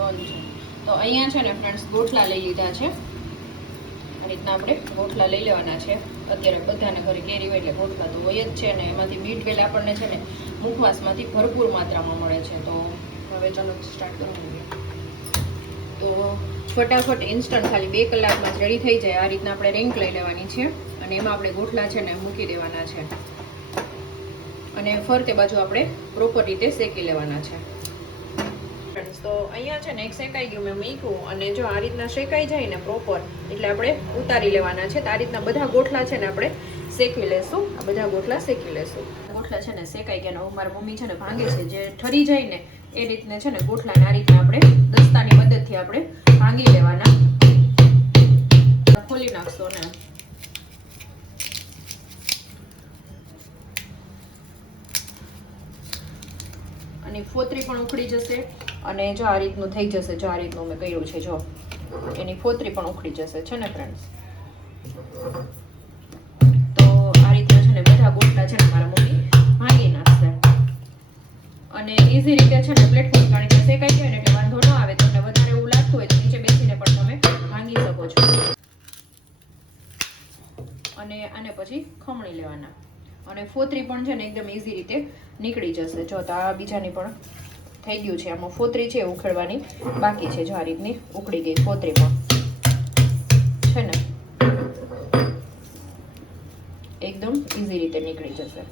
બંધ છે. તો અહીંયા છે ને ફ્રેન્ડ્સ ગોઠલા લઈ લીધા છે. આ રીતના આપણે ગોઠલા લઈ લેવાના છે. અત્યારે બધાને ઘરે કેરી હોય એટલે ગોઠલા તો હોય જ છે ને એમાંથી બીટ વેલ આપણને છે ને મુખવાસમાંથી ભરપૂર માત્રામાં મળે છે. તો હવે ચાલો સ્ટાર્ટ કરવાનું. તો ફટાફટ ઇન્સ્ટન્ટ ખાલી 2 કલાકમાં જ રેડી થઈ જાય આ રીતના આપણે રેંક લઈ લેવાની છે અને એમાં આપણે ગોઠલા છે ને મૂકી દેવાના છે અને ફરતે બાજુ આપણે પ્રોપર રીતે શેકી લેવાના છે. તો અહીંયા છે ને એક શેકાઈ ગયું મેં મૂક્યું અને જો આ રીતના શેકાઈ જાય ને પ્રોપર એટલે આપણે ઉતારી લેવાના છે. તો આ રીતના બધા ગોઠલા છે ને આપણે શેકી લેશું. આ બધા ગોઠલા શેકી લેશું. ગોઠલા છે ને શેકાઈ ગયા. મારી મમ્મી છે ને ભાંગે છે જે ઠરી જાય ને એ રીતને છે ને ગોઠલાને આ રીતના આપણે દસ્તાની મદદથી આપણે ભાંગી લેવાના. ખોલી નાખશો ને અને ફોતરી પણ ઉખડી જશે અને જો આ રીતનું થઈ જશે. જો આ રીતનું મેં કર્યું છે જો એની ફોતરી પણ ઉખડી જશે છે ને ફ્રેન્ડ્સ. તો આ રીતના છે ને બધા ગોઠલા છે ને મારા મમ્મી ભાંગી નાખશે અને ઇઝી રીતે છે ને પ્લેટફોર્મ કારણ કે શેકાઈ જાય ને એટલે વાંધો ન આવે. તમને વધારે એવું લાગતું હોય તો નીચે બેસીને પણ તમે ભાંગી શકો છો અને આને પછી ખમણી લેવાના અને ફોતરી પણ છે ને એકદમ ઇઝી રીતે નીકળી જશે. જો તો આ બીજાની પણ થઈ ગયું છે. આમાં ફોતરી છે ઉખેડવાની બાકી છે. જો આ રીતની ઉખડી ગઈ ફોતરી પણ છે ને એકદમ ઇઝી રીતે નીકળી જશે.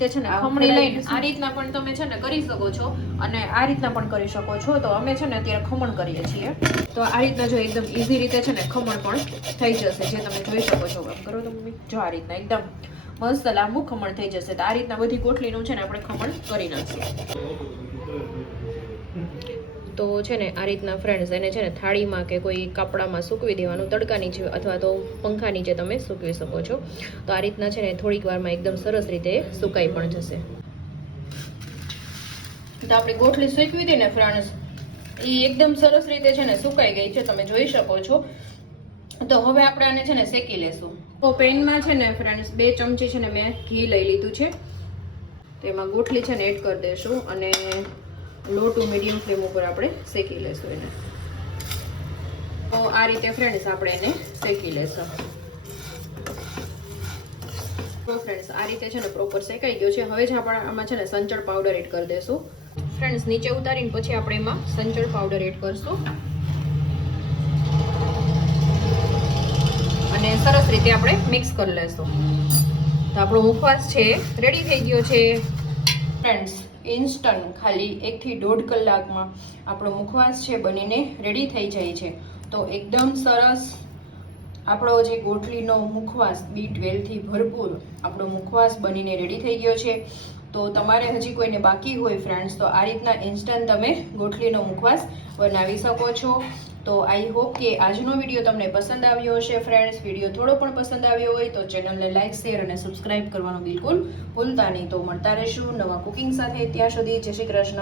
તે છે ને ખમણી લઈને આ રીતના પણ તમે છે ને કરી શકો છો અને આ રીતના પણ કરી શકો છો. તો અમે છે ને અત્યારે ખમણ કરીએ છીએ. તો આ રીતના જો એકદમ ઇઝી રીતે છે ને ખમણ પણ થઈ જશે જે તમે જોઈ શકો છો. આમ કરો તો મમ્મી જો આ રીતના એકદમ મસ્ત લાંબુ ખમણ થઈ જશે. તો આ રીતના બધી ગોઠલીનું છે ને આપણે ખમણ કરી નાખીએ. તો છે ને આ રીતના ફ્રેન્ડ્સ એને છે ને થાળીમાં કે કોઈ કપડામાં સૂકવી દેવાનું. તડકા નીચે અથવા તો પંખા નીચે તમે સૂકવી શકો છો. તો આ રીતના છે ને થોડીક વારમાં એકદમ સરસ રીતે સુકાઈ પણ જશે. તો આપણે ગોઠલી સૂકવી હતી ને ફ્રેન્ડ્સ એ એકદમ સરસ રીતે છે ને સુકાઈ ગઈ છે. તમે જોઈ શકો છો. તો હવે આપણે આને છે ને શેકી લેશું. તો પેનમાં છે ને ફ્રેન્ડ્સ 2 ચમચી છે ને મેં ઘી લઈ લીધું છે. તેમાં ગોઠલી છે ને એડ કરી દઈશું અને લો ટુ મીડિયમ ફ્લેમ ઉપર આપણે શેકી લેશું એને. તો આ રીતે ફ્રેન્ડ્સ આપણે એને શેકી લેશું. તો ફ્રેન્ડ્સ આ રીતે છે ને પ્રોપર શેકાઈ ગયો છે. હવે જ આપણે આમાં છે ને સંચળ પાવડર એડ કરી દઈશું. ફ્રેન્ડ્સ નીચે ઉતારીને પછી આપણે એમાં સંચળ પાવડર એડ કરશું અને સરસ રીતે આપણે મિક્સ કરી લેશું. તો આપણો મુખવાસ છે રેડી થઈ ગયો છે ફ્રેન્ડ્સ. ઇન્સ્ટન્ટ ખાલી 1 થી 1.5 કલાકમાં આપણો મુખવાસ છે બનીને રેડી થઈ જાય છે. તો એકદમ સરસ આપણો જે ગોઠલીનો મુખવાસ બીટ વેલથી ભરપૂર આપણો મુખવાસ બનીને રેડી થઈ ગયો છે. તો તમારે હજી કોઈને બાકી હોય ફ્રેન્ડ્સ તો આ રીતના ઇન્સ્ટન્ટ તમે ગોઠલીનો મુખવાસ બનાવી શકો છો. તો આઈ હોપ કે આજનો વિડીયો તમને પસંદ આવ્યો હશે ફ્રેન્ડ્સ. વિડીયો થોડો પણ પસંદ આવ્યો હોય તો ચેનલને લાઇક શેર અને સબસ્ક્રાઇબ કરવાનું બિલકુલ ભૂલતા નહીં. તો મળતા રહીશું નવા કુકિંગ સાથે. ત્યાં સુધી જય શ્રી કૃષ્ણ.